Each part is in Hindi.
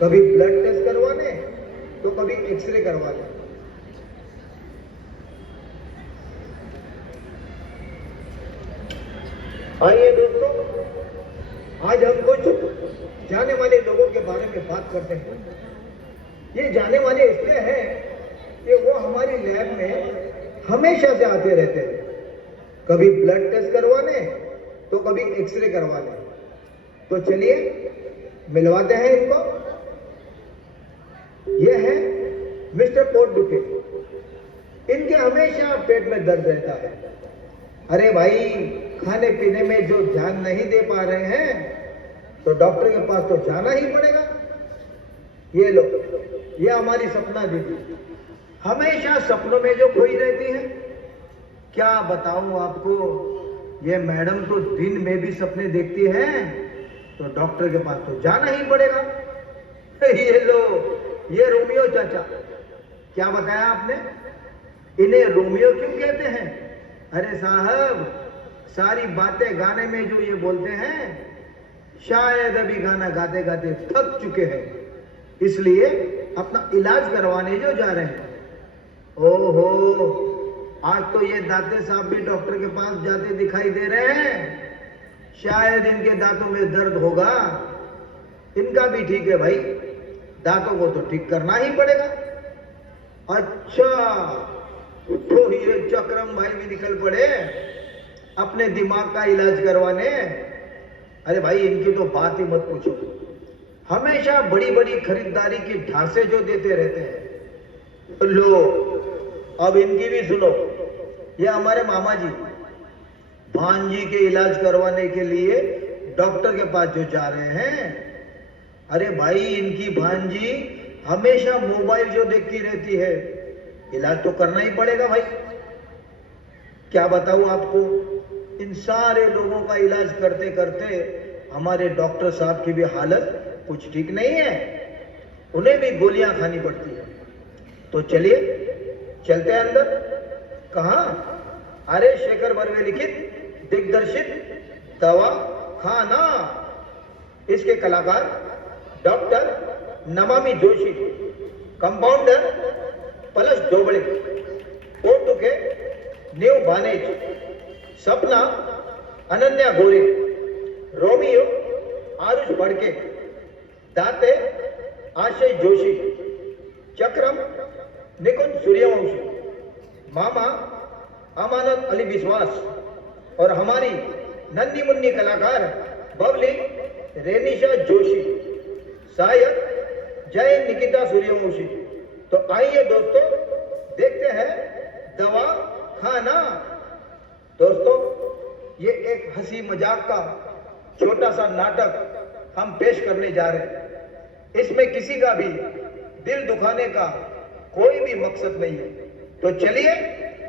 कभी ब्लड टेस्ट करवाने तो कभी एक्सरे करवाने। आइए दोस्तों, आज हम कुछ जाने वाले लोगों के बारे में बात करते हैं। ये जाने वाले इसलिए हैं कि वो हमारी लैब में हमेशा से आते रहते हैं, कभी ब्लड टेस्ट करवाने तो कभी एक्सरे करवाने। तो चलिए मिलवाते हैं इनको। ये है मिस्टर पोट डुके। इनके हमेशा पेट में दर्द रहता है। अरे भाई, खाने पीने में जो ध्यान नहीं दे पा रहे हैं तो डॉक्टर के पास तो जाना ही पड़ेगा। ये लो, ये हमारी सपना दीदी हमेशा सपनों में जो खोई रहती है। क्या बताऊं आपको, ये मैडम तो दिन में भी सपने देखती हैं तो डॉक्टर के पास तो जाना ही पड़ेगा। ये लो, ये रोमियो चाचा। क्या बताया आपने? इन्हें रोमियो क्यों कहते हैं? अरे साहब, सारी बातें गाने में जो ये बोलते हैं, शायद अभी गाना गाते गाते थक चुके हैं, इसलिए अपना इलाज करवाने जो जा रहे हैं। ओहो, आज तो ये दाते साहब भी डॉक्टर के पास जाते दिखाई दे रहे हैं। शायद इनके दांतों में दर्द होगा। इनका भी ठीक है भाई, दांतों को तो ठीक करना ही पड़ेगा। अच्छा, तो ये चक्रम भाई भी निकल पड़े अपने दिमाग का इलाज करवाने। अरे भाई, इनकी तो बात ही मत पूछो, हमेशा बड़ी बड़ी खरीदारी की ढांसे जो देते रहते हैं। लो, अब इनकी भी सुनो। ये हमारे मामा जी भांजी के इलाज करवाने के लिए डॉक्टर के पास जो जा रहे हैं। अरे भाई, इनकी भांजी हमेशा मोबाइल जो देखती रहती है, इलाज तो करना ही पड़ेगा भाई। क्या बताऊं आपको, इन सारे लोगों का इलाज करते करते हमारे डॉक्टर साहब की भी हालत कुछ ठीक नहीं है, उन्हें भी गोलियां खानी पड़ती है। तो चलिए चलते हैं अंदर। कहां? अरे शेखर बर्वे लिखित दिग्दर्शित दवा खाना। इसके कलाकार डॉक्टर नमामि जोशी, कंपाउंडर पलश डोबळे, पोट डुके न्यू बानेज, सपना अनन्या गोरे, रोमियो आरुष भड़के, दाते आशय जोशी, चक्रम निकुंज सूर्यवंशी, मामा अमानत अली विश्वास और हमारी नन्ही मुन्नी कलाकार बबली रेनिशा जोशी, सहायक जय निकिता सूर्यवंशी। तो आइए दोस्तों, देखते हैं दवा खाना। दोस्तों, ये एक हंसी मजाक का छोटा सा नाटक हम पेश करने जा रहे हैं। इसमें किसी का भी दिल दुखाने का कोई भी मकसद नहीं है। तो चलिए,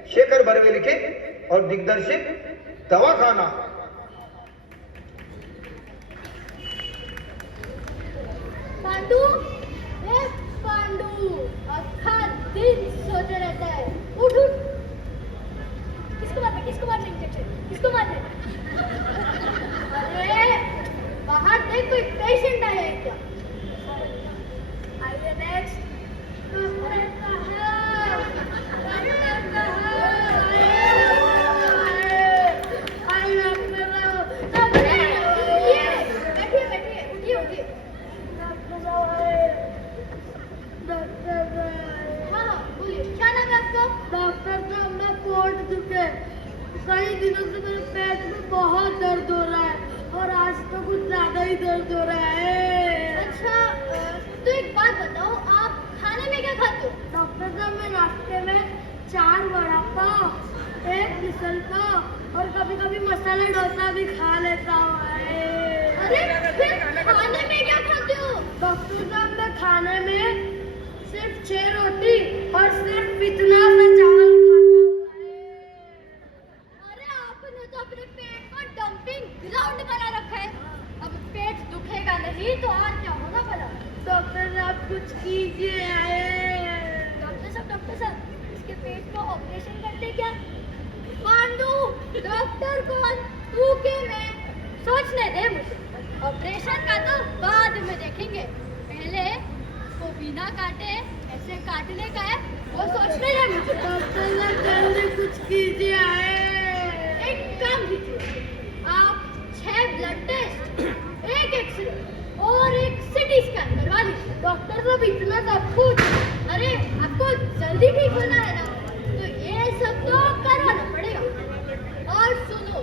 शेखर बर्वे लिखित और दिग्दर्शित दवा खाना। पांडू, ए पांडू, अक्खा दिन सोते रहता है। उठ उठ। किसको मारना? किसको मारना? इंजेक्शन किसको मारना? अरे बाहर देख, कोई पेशेंट आया है क्या? आइए नेक्स्ट। डॉक्टर कहाँ? डॉक्टर कहाँ? आई डॉक्टर साहब, बैठिए बैठिए, उठिए उठिए। हाँ, बोलिए, क्या नाम है आपका? डॉक्टर साहब, मैं पोट दुखे। कई दिनों से मेरे पेट में बहुत दर्द हो रहा है और आज तो कुछ ज्यादा ही दर्द हो रहा है। अच्छा, तो एक बात बताओ, आप खाने में क्या खाते हो? डॉक्टर साहब, मैं नाश्ते में 4 वड़ा पाव, 1 मिसल पाव और कभी कभी मसाला डोसा भी खा लेता हूँ। अरे फिर खाने में क्या खाते हो? डॉक्टर साहब, मैं खाने में सिर्फ 6 रोटी और सिर्फ इतना सा चावल खाता हूँ। अरे आपने तो अपने पेट को डंपिंग ग्राउंड बना रखा है। अब पेट दुखेगा नहीं तो और क्या होगा भला? डॉक्टर साहब, कुछ कीजिए। डॉक्टर साहब, इसके पेट का ऑपरेशन करते क्या? पांडू, डॉक्टर कौन? तू के मैं? सोचने दे मुझे, ऑपरेशन का तो बाद में देखेंगे, पहले बिना काटे ऐसे काटने का है वो सोचने लगे मुझे। डॉक्टर साहब जल्दी कुछ कीजिए। एक काम कीजिए, आप 6 ब्लड टेस्ट, एक एक्सरे और एक सीटी स्कैन करवा लीजिए। डॉक्टर साहब इतना सब कुछ? अरे आपको जल्दी ठीक होना है ना, तो ये सब तो करवाना पड़ेगा। और सुनो,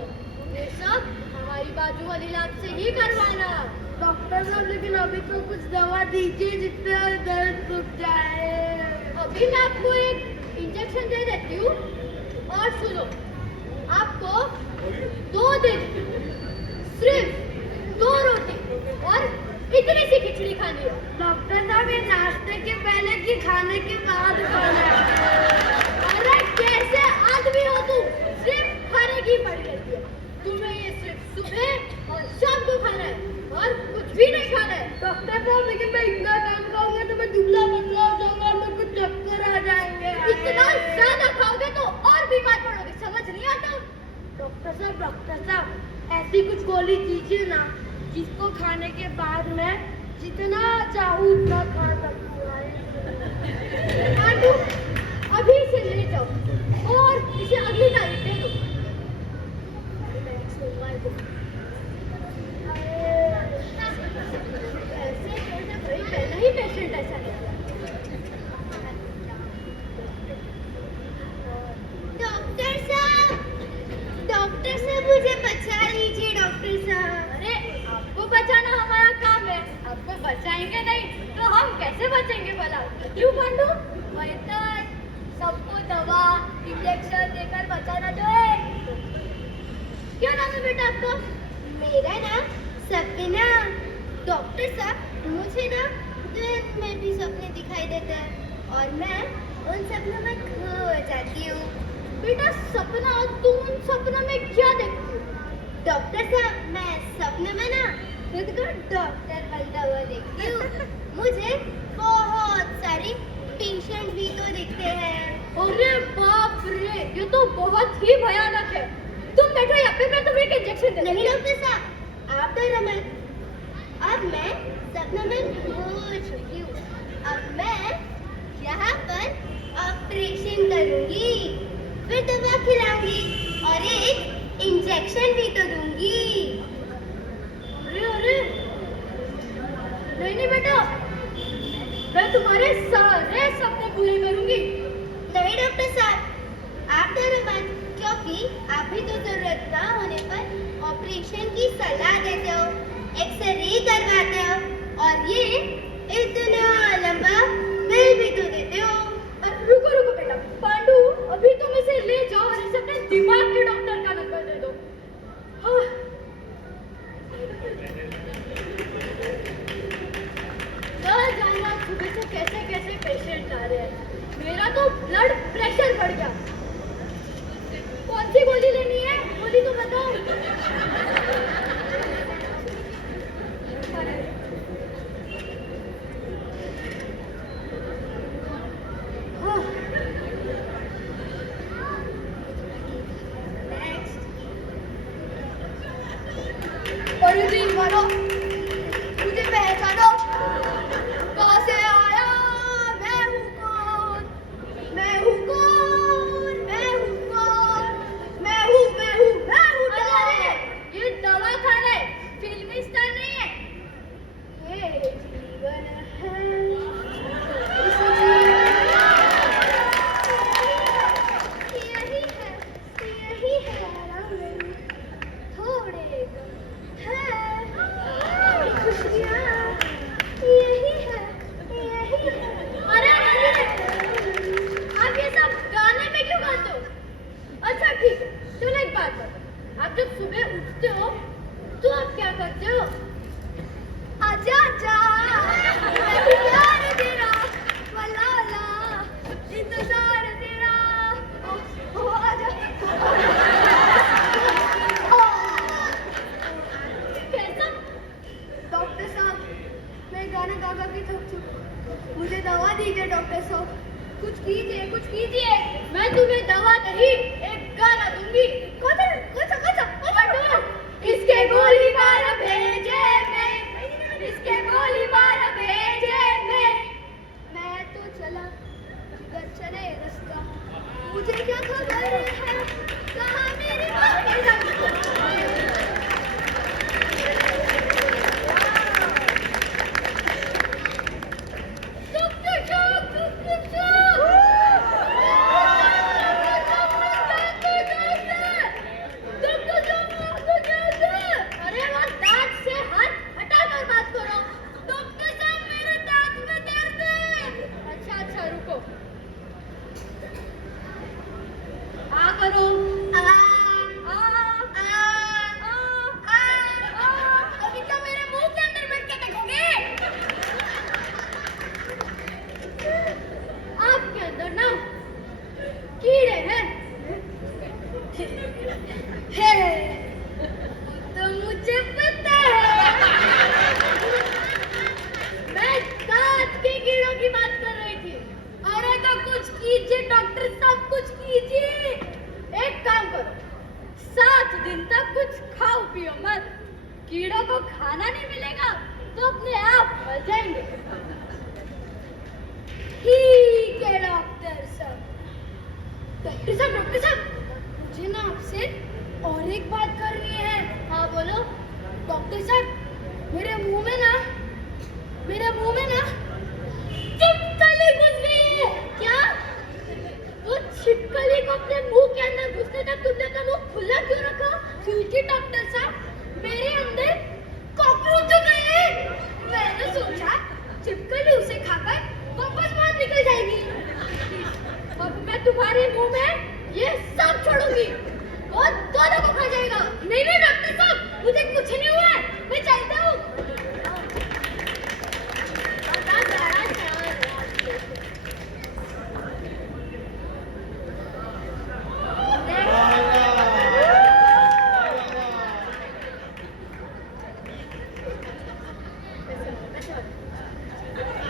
ये सब हमारी बाजू वाली लैब से ही करवाना। डॉक्टर साहब लेकिन अभी तो कुछ दवा दीजिए जिससे दर्द रुक जाए। अभी मैं आपको एक इंजेक्शन दे देती हूँ। और सुनो, आपको 2 दिन सिर्फ 2 रोटी और इतनी सी खिचड़ी खानी है। डॉक्टर साहब ये नाश्ते के पहले कि खाने के बाद खाना है? अरे कैसे आदमी हो तुम, सिर्फ खाने की पड़ रहती है। तुम्हें ये सिर्फ सुबह और शाम को खाना है और कुछ भी नहीं खाना है। डॉक्टर साहब लेकिन मैं इतना काम खाऊंगा तो मैं दुबला पतला हो जाऊंगा और मेरे को चक्कर आ जाएंगे। इतना ज्यादा खाओगे तो और बीमार पड़ोगे, समझ नहीं आता? डॉक्टर साहब ऐसी कुछ गोली दीजिए ना जिसको खाने के बाद मैं जितना चाहूँ उतना खा सकूँ। आंटू, अभी इसे ले जाओ और इसे अगली तारीख दे दो। ऐसे कैसे भाई, पहला ही पेशेंट ऐसा है। डॉक्टर साहब मुझे बचा लीजिए डॉक्टर साहब। अरे आपको बचाना हमारा काम है, आपको बचाएंगे नहीं तो हम कैसे बचेंगे भला? क्यों पांडू? वही तो सबको दवा इंजेक्शन देकर बचाना जो है। क्या नाम है बेटा आपका? मेरा नाम सपना। डॉक्टर साहब मुझे ना दिन में भी सपने दिखाई देते हैं और मैं उन सपनों में खो जाती हूँ। बेटा सपना, तुम सपना में क्या देखती हो? डॉक्टर साहब मैं सपने में ना खुद को डॉक्टर बनता हुआ देखती हूँ। मुझे बहुत सारी पेशेंट भी तो दिखते हैं। अरे बाप रे, ये तो बहुत ही भयानक है। तुम बैठो यहाँ पे, मैं तुम्हें एक इंजेक्शन दे नहीं डॉक्टर साहब, आप डरो मत। अब मैं सपने में खो चुकी हूँ। अब मैं यहाँ पर ऑपरेशन करूँगी, फिर दवा खिलाऊंगी और एक इंजेक्शन भी तो दूंगी। अरे नहीं नहीं बेटा, मैं तुम्हारे सारे सपने पूरे करूंगी। नहीं डॉक्टर साहब, आप डरो मत, क्योंकि आप भी तो जरूरत ना होने पर ऑपरेशन की सलाह देते हो, एक्सरे करवाते हो और ये इतना लंबा बिल भी तो देते हो। रुको रुको बेटा, पांडू अभी तुम इसे ले जाओ और इसे अपने दिमाग के डॉक्टर का नंबर दे दो। हाँ। न जाना सुबह से कैसे कैसे पेशेंट आ रहे हैं। मेरा तो ब्लड प्रेशर बढ़ गया। कौन सी गोली लेनी है, गोली तो बताओ। अरे दिन वालों, मुझे पहचानो, कहाँ से आया? मैं हूँ कौन? मैं हूँ कौन? मैं हूँ कौन? मैं हूँ अरे ये दवा खाना है, फिल्मी स्टार नहीं है। ये जीवन है। इस जीवन यही है थोड़े खुशियाँ, यही है। अरे आप ये सब गाने में क्यों गाते हो? अच्छा ठीक है, चलो एक बात बताओ, आप जब सुबह उठते हो तो आप क्या करते हो? आजा आजा, प्यार तेरा वलाला, इंतजार तेरा, ओ आजा। कैसा? डॉक्टर साहब, मैं गाना गा गा के थक चुकी हूँ। मुझे दवा दीजिए डॉक्टर साहब, कुछ कीजिए, कुछ कीजिए। मैं तुम्हें दवा नहीं, एक गाना दूंगी। इसके गोली मार भेजे में, इसके गोली मार भेजे में। डॉक्टर साहब कुछ कीजिए। एक काम करो, 7 दिन तक कुछ खाओ पियो मत। कीड़ों को खाना नहीं मिलेगा तो अपने आप मर जाएंगे। ठीक है डॉक्टर साहब। डॉक्टर साहब, मुझे ना आपसे और एक बात करनी है। हाँ बोलो। डॉक्टर साहब, मेरे मुंह में ना छिपकली घुस गई है। क्या? वो छिपकली को अपने मुंह के अंदर घुसने तक तुमने अपना मुंह खुला क्यों रखा? क्योंकि डॉक्टर साहब, मेरे अंदर कॉकरोच हो गए हैं। मैंने सोचा छिपकली उसे खाकर वापस बाहर निकल जाएगी। अब मैं तुम्हारे मुंह में ये सब छोड़ूंगी, वो दोनों को खा जाएगा। नहीं डॉक्टर साहब, मुझे कुछ नहीं हुआ है, मैं चलता हूँ।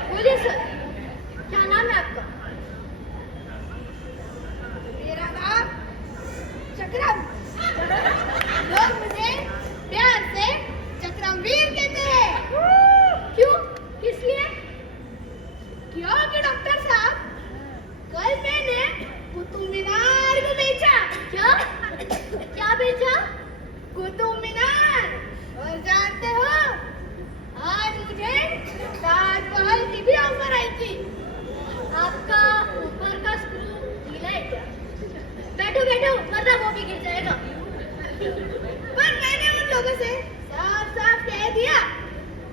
बोलिए सर, क्या नाम है आपका? मेरा नाम चक्रम। लोग मुझे प्यार से चक्रमवीर कहते हैं। क्यों? किस लिए? क्योंकि डॉक्टर साहब, कल मैंने कुतुब मीनार को बेचा। क्या बेचा? कुतुब मीनार। और जानते हो, आज मुझे ताजमहल की भी ऑफर आई थी। आपका ऊपर का स्क्रू ढीला है क्या? बैठो वरना वो भी गिर जाएगा। पर मैंने उन लोगों से साफ साफ कह दिया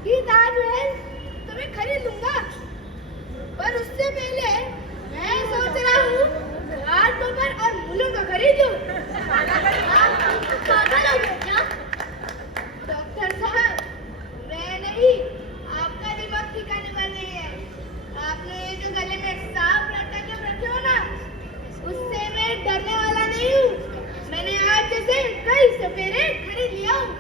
कि ताजमहल तो मैं खरीद लूंगा, पर उससे पहले मैं सोच रहा हूँ घाटकोपर और मुलुंड को खरीदूं। आप पागल हो गए क्या? डॉक्टर साहब, मैं नहीं, आपका दिमाग ठिकाने पर नहीं है। आपने ये जो गले में सांप लटका के रखे हो ना, उससे मैं डरने वाला नहीं हूँ। मैंने आज जैसे कई सपेरे खरीद लिया हूँ।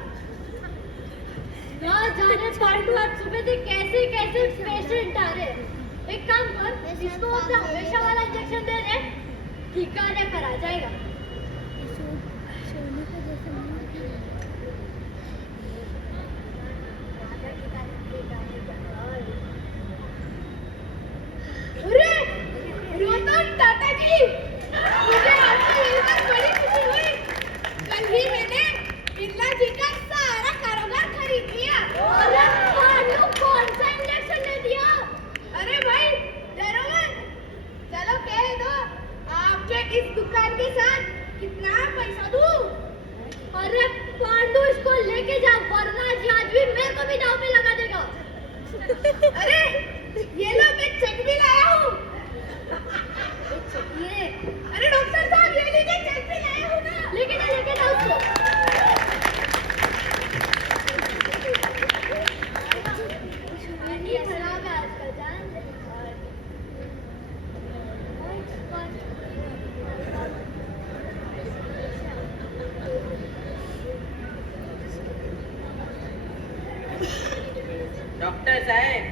ना जाने पांडु आज सुबह से कैसे पेशेंट आ रहे हैं। एक काम कर, इसको अपना हमेशा वाला इंजेक्शन दे दे, ठिकाने पर आ जाएगा। अरे रतन टाटा जी, मुझे आपसे मिलकर बड़ी खुशी हुई। कल ही मैंने बिरला जी का सारा कारोबार खरीद लिया। अरे पांडु, कौन सा इंजेक्शन दे दिया? अरे भाई, डरो मत। चलो कह दो, आपके इस दुकान के साथ कितना पैसा दूं? अरे पांडु, इसको लेके जा, वरना जी आज भी मेरे को भी दांव पे लगा देगा। अरे ये लो, मैं चेक भी लाया हूँ। ये अरे डॉक्टर साहब, ये लीजिए, चेक भी लाया हूँ ना। लेके जा उसको। ये खराब है आज का, जान दे। डॉक्टर साहब,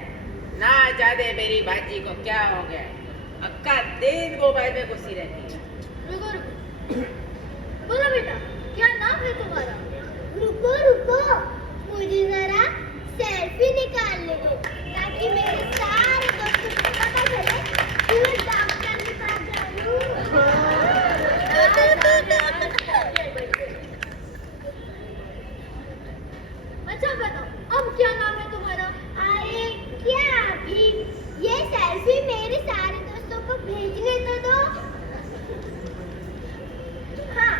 ना जाने मेरी बाजी को क्या हो गया। अक्का दिन मोबाइल में घुसी रहती है। रुको, बोलो बेटा, क्या नाम है तुम्हारा? रुको, मुझे जरा सेल्फी निकालने दो, ताकि मेरे सारे दोस्तों को पता चले कि मैं डॉक्टर के पास जा रही हूँ। अच्छा बताओ, अब क्या नाम है तुम्हारा? अरे क्या अभी, ये सेल्फी मेरे सारे दोस्तों को भेजने तो दो। हाँ,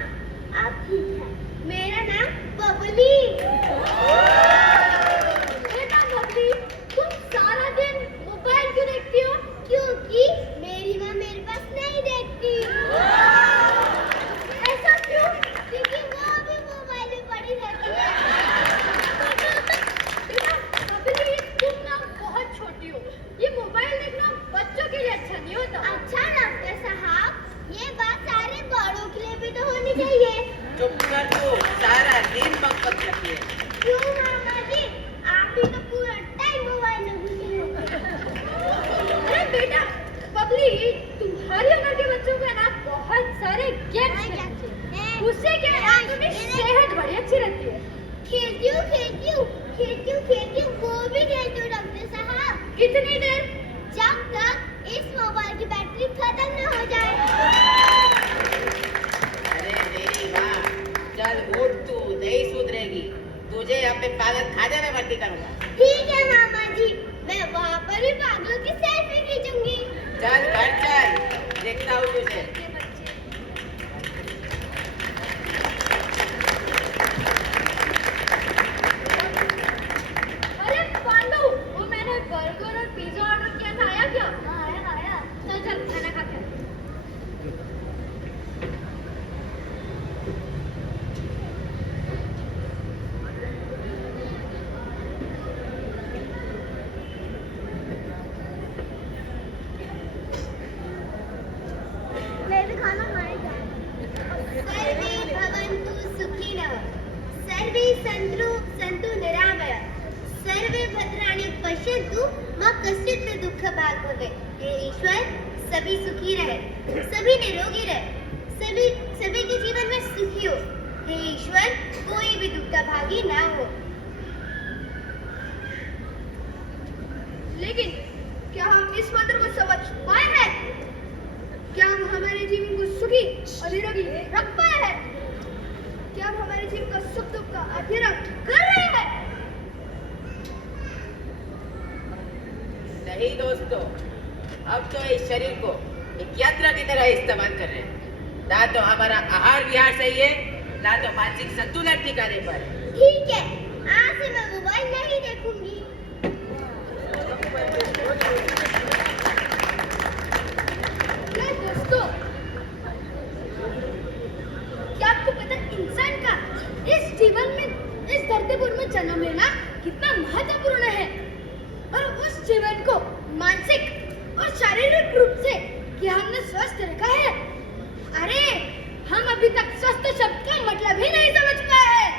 अब ठीक है। मेरा नाम बबली। बेटा बबली, तुम सारा दिन मोबाइल क्यों देखती हो? क्योंकि मेरी माँ मेरे पास नहीं देखती। ऐसा क्यों? क्योंकि वो भी मोबाइल में पड़ी रहती है। बेटा बबली, तुम ना बहुत छोटी हो, ये मोबाइल देखना बच्चों के लिए अच्छा नहीं होता। अच्छा ना अपनी सेहत बड़ी अच्छी रहती है। खेलती हूँ, वो भी खेलती हूँ डॉक्टर साहब। कितनी देर? जब तक इस मोबाइल की बैटरी खत्म न हो जाए। अरे मेरी माँ, चल उठ, तू नहीं सुधरेगी। तुझे अपने पागल खाने में भर्ती करूंगा। ठीक है मामा जी, मैं वहाँ पर भी पागलों की सेल्फी खींचूंगी। चल घर चल, देखता हूँ तुझे। अरे पांडु, वो मैंने बर्गर और पिज्जा ऑर्डर किया था, आया क्या? आया। चल खाना खा के। मैं भी खाना खाएगा। सर्वे भवन्तु सुखिनः, सर्वे सन्तु निरामयः, सर्वे भद्राणि पश्यन्तु, मा कश्चित् दुःखभाग् भवेत्। हे ईश्वर, सभी सुखी रहे, सभी निरोगी रहे, सभी के जीवन में सुखी हो। हे ईश्वर, कोई भी दुख का भागी ना हो। लेकिन क्या हम इस मंत्र को समझ पाए हैं? क्या हम हमारे जीवन को सुखी और निरोगी रख पाए हैं? क्या हम हमारे जीवन का सुख दुख का अध्ययन कर रहे हैं? नहीं दोस्तों, अब तो इस शरीर को एक यात्रा की तरह इस्तेमाल कर रहे हैं। ना तो हमारा आहार विहार सही है, ना तो मानसिक संतुलन ठिकाने पर है। ठीक है, आज से मैं मोबाइल नहीं देखूंगी। क्या दोस्तों, क्या आपको पता है इंसान का इस जीवन में, इस धरतीपुर में जन्म लेना कितना महत्वपूर्ण है? और उस जीवन को मानसिक और शारीरिक रूप से क्या हमने स्वस्थ रखा है? अरे हम अभी तक स्वस्थ शब्द का मतलब ही नहीं समझ पाए हैं।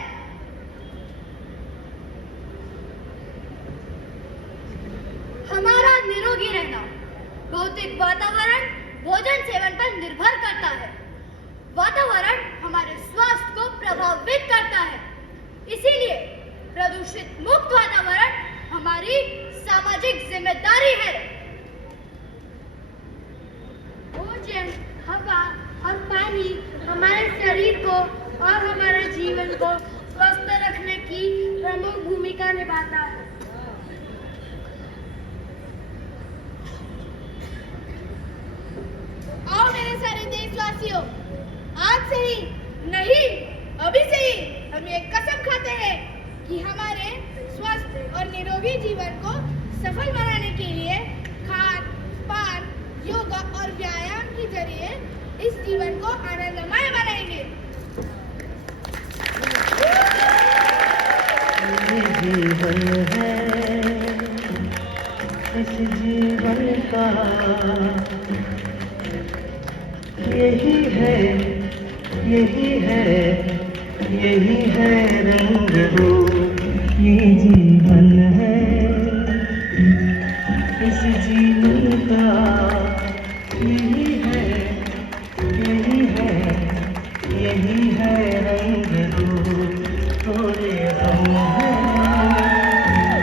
हमारा निरोगी रहना भौतिक वातावरण, भोजन सेवन पर निर्भर करता है। वातावरण हमारे स्वास्थ्य को प्रभावित करता है, इसीलिए प्रदूषित मुक्त वातावरण हमारी सामाजिक जिम्मेदारी है। भोजन, हवा और पानी हमारे शरीर को और हमारे जीवन को स्वस्थ रखने की प्रमुख भूमिका निभाता है। आओ मेरे सारे देशवासियों, आज से ही नहीं, अभी से ही हम ये कसम खाते हैं कि हमारे स्वस्थ और निरोगी जीवन को सफल बनाने के लिए खान पान, योगा और व्यायाम के जरिए इस जीवन को आनंदमय बनाएंगे। जीवन है इस जीवन का, यही है रंग रूप। ये जीवन है इस जीवन का, यही है रंग रूप। थोड़े गम हैं,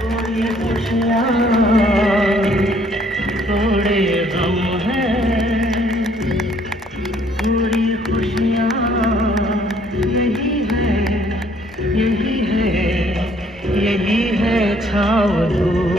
थोड़ी खुशियाँ, थोड़े गम हैं, थोड़ी खुशियाँ। यही है छाँव धूप।